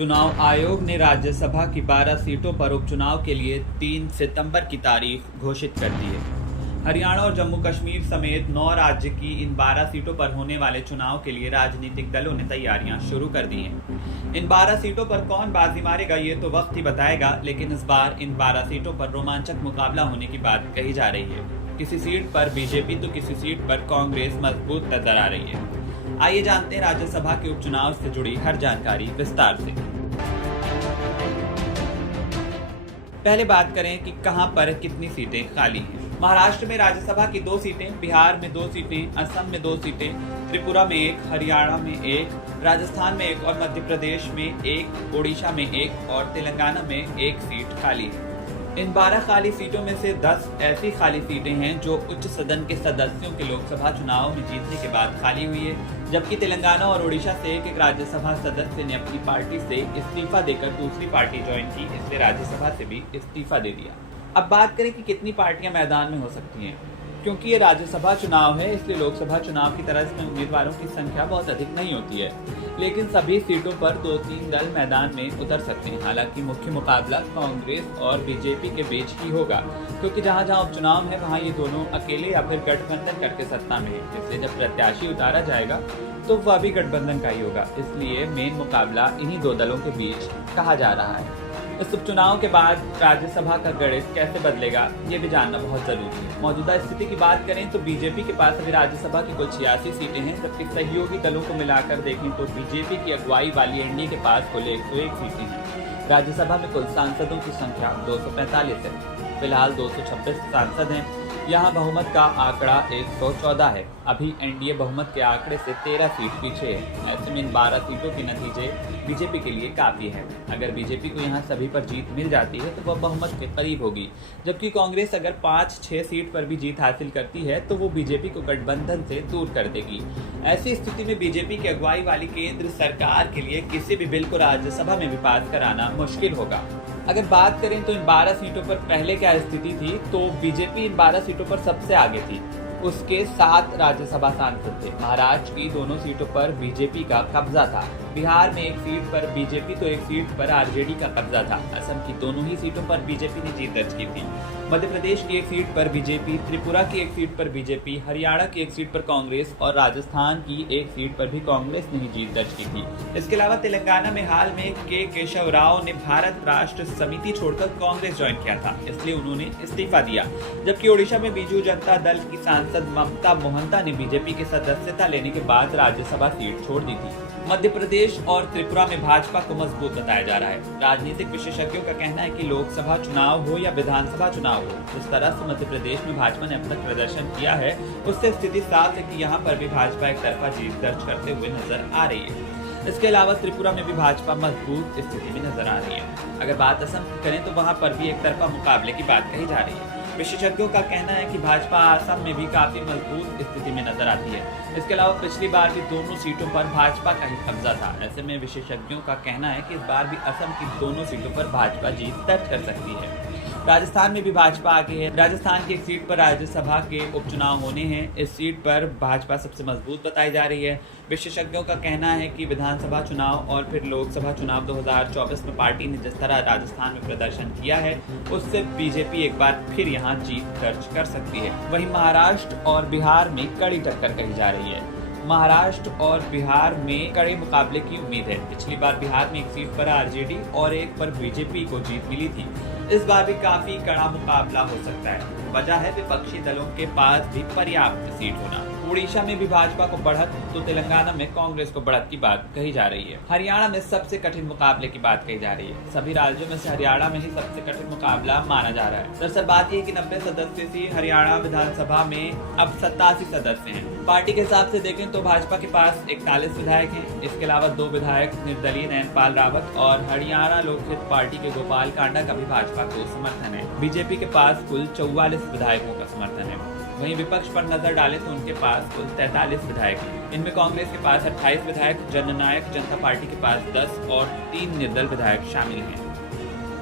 चुनाव आयोग ने राज्यसभा की 12 सीटों पर उपचुनाव के लिए 3 सितंबर की तारीख घोषित कर दी है। हरियाणा और जम्मू कश्मीर समेत 9 राज्य की इन 12 सीटों पर होने वाले चुनाव के लिए राजनीतिक दलों ने तैयारियां शुरू कर दी हैं। इन 12 सीटों पर कौन बाजी मारेगा ये तो वक्त ही बताएगा, लेकिन इस बार इन 12 सीटों पर रोमांचक मुकाबला होने की बात कही जा रही है। किसी सीट पर बीजेपी तो किसी सीट पर कांग्रेस मजबूत नजर आ रही है। आइए जानते हैं राज्यसभा के उपचुनाव से जुड़ी हर जानकारी विस्तार से। पहले बात करें कि कहां पर कितनी सीटें खाली हैं। महाराष्ट्र में राज्यसभा की 2 सीटें, बिहार में 2 सीटें, असम में 2 सीटें, त्रिपुरा में 1, हरियाणा में 1, राजस्थान में 1 और मध्य प्रदेश में 1, ओडिशा में 1 और तेलंगाना में 1 सीट खाली है। इन 12 खाली सीटों में से 10 ऐसी खाली सीटें हैं जो उच्च सदन के सदस्यों के लोकसभा चुनाव में जीतने के बाद खाली हुई है, जबकि तेलंगाना और ओडिशा से एक राज्यसभा सदस्य ने अपनी पार्टी से इस्तीफा देकर दूसरी पार्टी ज्वाइन की, इसलिए राज्यसभा से भी इस्तीफा दे दिया। अब बात करें कि कितनी पार्टियां मैदान में हो सकती हैं। क्योंकि ये राज्यसभा चुनाव है, इसलिए लोकसभा चुनाव की तरह इसमें उम्मीदवारों की संख्या बहुत अधिक नहीं होती है, लेकिन सभी सीटों पर 2-3 दल मैदान में उतर सकते हैं। हालांकि मुख्य मुकाबला कांग्रेस और बीजेपी के बीच ही होगा, क्योंकि जहां जहां उपचुनाव है वहां ये दोनों अकेले या फिर गठबंधन करके सत्ता में है। इसलिए जब प्रत्याशी उतारा जाएगा तो वह भी गठबंधन का ही होगा, इसलिए मेन मुकाबला इन्हीं 2 दलों के बीच कहा जा रहा है। इस उपचुनाव के बाद राज्यसभा का गणित कैसे बदलेगा ये भी जानना बहुत जरूरी है। मौजूदा स्थिति की बात करें तो बीजेपी के पास अभी राज्यसभा की कुल 86 सीटें हैं, जबकि सहयोगी दलों को मिलाकर देखें तो बीजेपी की अगुवाई वाली एनडीए के पास कुल 101 सीटें हैं। राज्यसभा में कुल सांसदों की संख्या 245 है। फिलहाल 226 सांसद हैं। यहाँ बहुमत का आंकड़ा 114 है। अभी एनडीए बहुमत के आंकड़े से 13 सीट पीछे है। ऐसे में इन 12 सीटों के नतीजे बीजेपी के लिए काफी है। अगर बीजेपी को यहाँ सभी पर जीत मिल जाती है तो वह बहुमत के करीब होगी, जबकि कांग्रेस अगर 5-6 सीट पर भी जीत हासिल करती है तो वो बीजेपी को गठबंधन से दूर कर देगी। ऐसी स्थिति में बीजेपी की अगुवाई वाली केंद्र सरकार के लिए किसी भी बिल को राज्यसभा में भी पास कराना मुश्किल होगा। अगर बात करें तो इन 12 सीटों पर पहले क्या स्थिति थी, तो बीजेपी इन 12 सीटों पर सबसे आगे थी। उसके 7 राज्यसभा सांसद थे। महाराष्ट्र की दोनों सीटों पर बीजेपी का कब्जा था। बिहार में 1 सीट पर बीजेपी तो 1 सीट पर आरजेडी का कब्जा था। असम की दोनों ही सीटों पर बीजेपी ने जीत दर्ज की थी। मध्य प्रदेश की 1 सीट पर बीजेपी, त्रिपुरा की 1 सीट पर बीजेपी, हरियाणा की 1 सीट पर कांग्रेस और राजस्थान की 1 सीट पर भी कांग्रेस ने ही जीत दर्ज की थी। इसके अलावा तेलंगाना में हाल में के केशव राव ने भारत राष्ट्र समिति छोड़कर कांग्रेस ज्वाइन किया था, इसलिए उन्होंने इस्तीफा दिया। जबकि ओडिशा में बीजू जनता दल की सांसद ममता मोहंता ने बीजेपी की सदस्यता लेने के बाद राज्यसभा सीट छोड़ दी थी। मध्य प्रदेश और त्रिपुरा में भाजपा को मजबूत बताया जा रहा है। राजनीतिक विशेषज्ञों का कहना है कि लोकसभा चुनाव हो या विधानसभा चुनाव हो, जिस तरह से मध्य प्रदेश में भाजपा ने अब तक प्रदर्शन किया है, उससे स्थिति साफ है कि यहाँ पर भी भाजपा एक तरफा जीत दर्ज करते हुए नजर आ रही है। इसके अलावा त्रिपुरा में भी भाजपा मजबूत स्थिति में नजर आ रही है। अगर बात असम की करें तो वहाँ पर भी एक तरफा मुकाबले की बात कही जा रही है। विशेषज्ञों का कहना है कि भाजपा असम में भी काफी मजबूत स्थिति में नजर आती है। इसके अलावा पिछली बार भी दोनों सीटों पर भाजपा का ही कब्जा था। ऐसे में विशेषज्ञों का कहना है कि इस बार भी असम की दोनों सीटों पर भाजपा जीत दर्ज कर सकती है। राजस्थान में भी भाजपा आगे है। राजस्थान की 1 सीट पर राज्यसभा के उपचुनाव होने हैं। इस सीट पर भाजपा सबसे मजबूत बताई जा रही है। विशेषज्ञों का कहना है कि विधानसभा चुनाव और फिर लोकसभा चुनाव 2024 में पार्टी ने जिस तरह राजस्थान में प्रदर्शन किया है, उससे बीजेपी एक बार फिर यहाँ जीत दर्ज कर सकती है। वहीं महाराष्ट्र और बिहार में कड़ी टक्कर कही जा रही है। महाराष्ट्र और बिहार में कड़े मुकाबले की उम्मीद है। पिछली बार बिहार में 1 सीट पर आरजेडी और 1 पर बीजेपी को जीत मिली थी। इस बार भी काफी कड़ा मुकाबला हो सकता है। वजह है विपक्षी दलों के पास भी पर्याप्त सीट होना। ओडिशा में भी भाजपा को बढ़त तो तेलंगाना में कांग्रेस को बढ़त की बात कही जा रही है। हरियाणा में सबसे कठिन मुकाबले की बात कही जा रही है। सभी राज्यों में से हरियाणा में ही सबसे कठिन मुकाबला माना जा रहा है। दरअसल बात यह कि 90 सदस्य थी हरियाणा विधानसभा में अब 87 सदस्य हैं। पार्टी के हिसाब से देखें तो भाजपा के पास 41 विधायक हैं। इसके अलावा 2 विधायक निर्दलीय नयनपाल रावत और हरियाणा लोकहित पार्टी के गोपाल कांडा का भी भाजपा को समर्थन है। बीजेपी के पास कुल 44 विधायकों का समर्थन है। वहीं विपक्ष पर नजर डालें तो उनके पास कुल 43 विधायक हैं। इनमें कांग्रेस के पास 28 विधायक, जननायक जनता पार्टी के पास 10 और 3 निर्दल विधायक शामिल हैं।